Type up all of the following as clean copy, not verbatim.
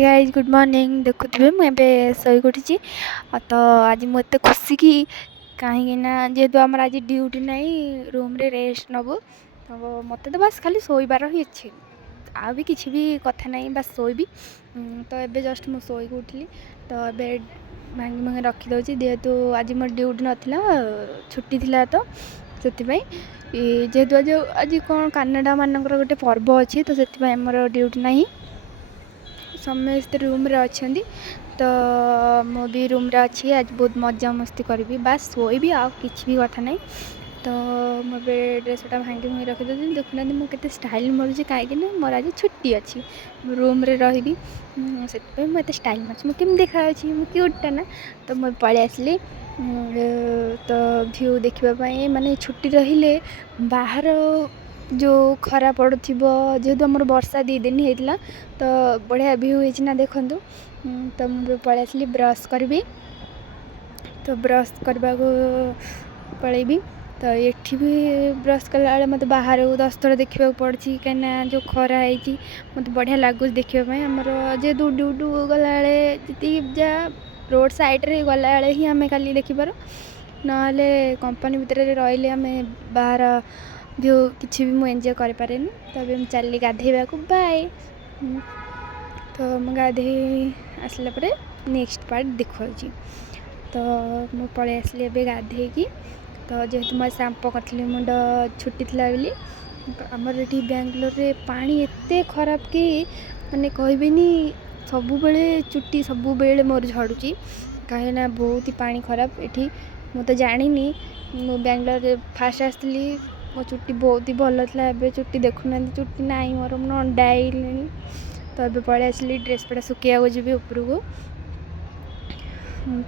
Guys good morning देखुए मुझे शोक उठी तो आज मुझे खुशी कि कहीं जेहेतु आम आज ड्यूटी ना रूम रे रेस्ट नबू तो मत तो बस खाली शोबार ही अच्छे आ भी किसी भी कथा ना बस शोबी तो ये जस्ट मुझे शोक उठिली तो बेड भांगी भांगी रखीदे जेहेतु आज मोर ड्यूटी नाला छुट्टी थी तो से जेहेतु आज कौन कानाडा मानकर गोटे पर्व अच्छी तो से आमर ड्यूटी ना समस्त रूम रे अच्छा तो मु भी रूम रे अच्छी आज बहुत मजा मस्ती करी बास शोबी आ किसी भी कथा ना तो मुझे ड्रेसटा भांगी भांगी रखीदे देखुना मुझे स्टाइल मिलूँ कहीं मोर आज छुट्टी अच्छी रूम रे रही से मुझे स्टाइल मार्च मुझे देखा मुझे क्यूटा ना तो मुझे पलि आसली तो भ्यू देखापी माने छुट्टी रहिले बाहर जो खरा पड़ू जेहेतु आम वर्षा 2 दिन होता तो बढ़िया भ्यू होना देखूँ तो मुझे पलि आसली ब्रश करी तो ब्रश करने को पलैबी तो ये भी ब्रश कला मत बाहर 10 थर देखा पड़ी कहीं जो खरा है मत बढ़िया लगुच देखापी आमर जेहेतु ड्यूटी गला जी जा रोड साइड्रे गला ही आम खाली देखिपार ना कंपनी भितर रही आम बाहर भ्यू किसी भी मुझे एंजॉय करें तो अभी चली गाधेवा को बाय तो मुझे गाधे आसला नेक्स्ट पार्ट देखा तो मुझे पलि आसली ए गाधे तो जेहेतु मैं सांप करी मुंड छुट्टी थी बोली आमर ये बेंगलोर रे पानी एते खराब कि माने कहबेनी सबु बेले चुट्टी सबु बेले मोर झड़ुची कहीं बहुत ही पानी खराब ये मुझे जानी मु बेंगलोर फास्ट आसली मो चुट्टी बहुत ही भल था एवं चुट्टी देखुना चुट्टी ना मोर अंडाई तो ये पलि आसली ड्रेस पटा सुखा जी ऊपर को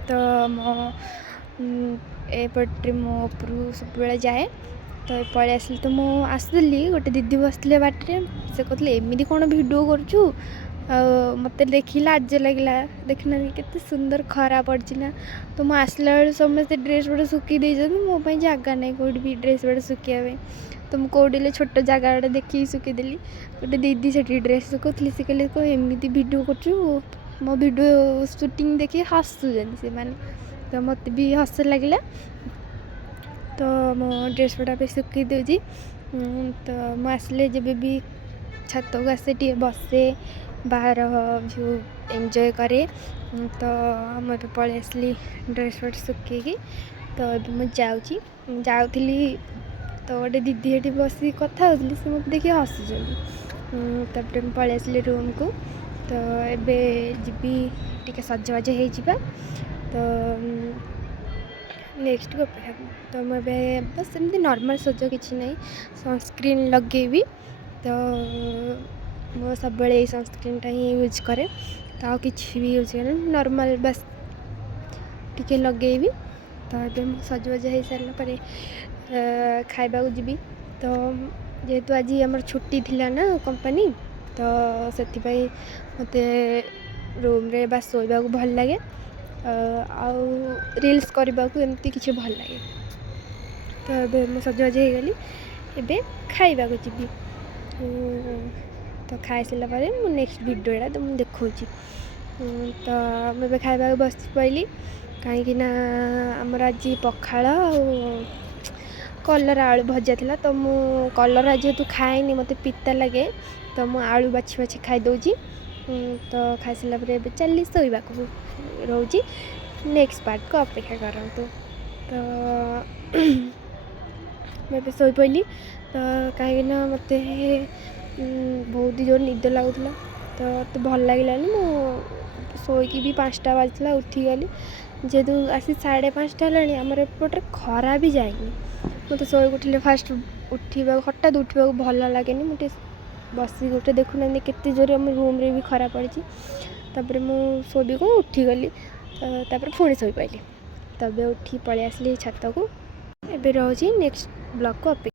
तो मो एपटे मो ऊपर सब जाए तो ये पलि आसली तो मु आसली गोटे दीदी बसते बाटे से कहते एमती कौन भिडियो करूँ मत देखी लाज लगे देखना केते सुंदर खरा पड़ना तो मुझे आसला बेल समस्ते ड्रेस गुड़ा सुखी मोपाई जगह नहीं कौट भी ड्रेस गुड़ा सुखाई तो मुझे कौटे छोट जगह गुड़ा देखिए सुखीदेली गोटे दीदी से ड्रेस सुखुली से कहले को एमती भिडियो करूँ मो भिडियो शूटिंग देखिए हसुँच से मैंने तो मत भी हस लगे तो मो ड्रेस गुड़ा भी सुखी दूसरी तो मुझे आसले जब भी छत को आसे टे बसे बाहर भ्यू एंजॉय करे तो मुझे पलि आसली ड्रेस पट सुखी तो मुझे जाऊँगी तो गोटे दीदी ये बस कथा होती से मत देखिए हसुँच तब मुझे पलि आसली रूम को तो एबे जीबी टिके सजबाज हो तो नेक्स्ट को अपेक्षा तो मुझे बस एमती नॉर्मल सज किसी ना सनस्क्रीन लगेबी तो मो सब बड़े सनस्क्रीन टा ही यूज करे तो किसी भी यूज करे नॉर्मल बस टिके लगेबी तो ये सजबाज हो सारे खाइबा को जीबी तो जेहेतु आज आम छुट्टी थिला ना कंपनी तो से मत रूम रे बस शोबा को भल लगे आउ रील्स करने को एमती किसी भल लगे तो ये मुझे सजबाज हो गली एबे खाइबा को जीबी तो खाई सारा मुझे नेक्स्ट भिडियोटा तो मुझे देखा तो मुझे खाइबा बस पड़ी कहीं आमर आज पखाड़ कलर आलू भजा था तो मु कलर जेहेतु खाएनी मत पिता लगे तो मु आलू बाछी बाछी खाईदे तो खाई सारा चली शोबा को रोची नेक्स्ट पार्ट को अपेक्षा करूँ तो मैं शो पड़ी तो कहीं मत बहुत जोर निद लगुला तो मत भल लगे शोकी भी 5टा बाजला उठीगली जेहेतु आसी 5:30 है आमर एपटे खरा भी जाएनी मत शोक उठिले फास्ट उठा हठात उठा भल लगे मुझे बस गोटे देखुना केते जोर आम रूम रे भी खरा पड़ी तापर मु शोबी को उठीगली तापर पुणी शो पाइली तब उठी पलि आसली छत को एबे रोची नेक्स्ट ब्लॉग को अपेक्षा।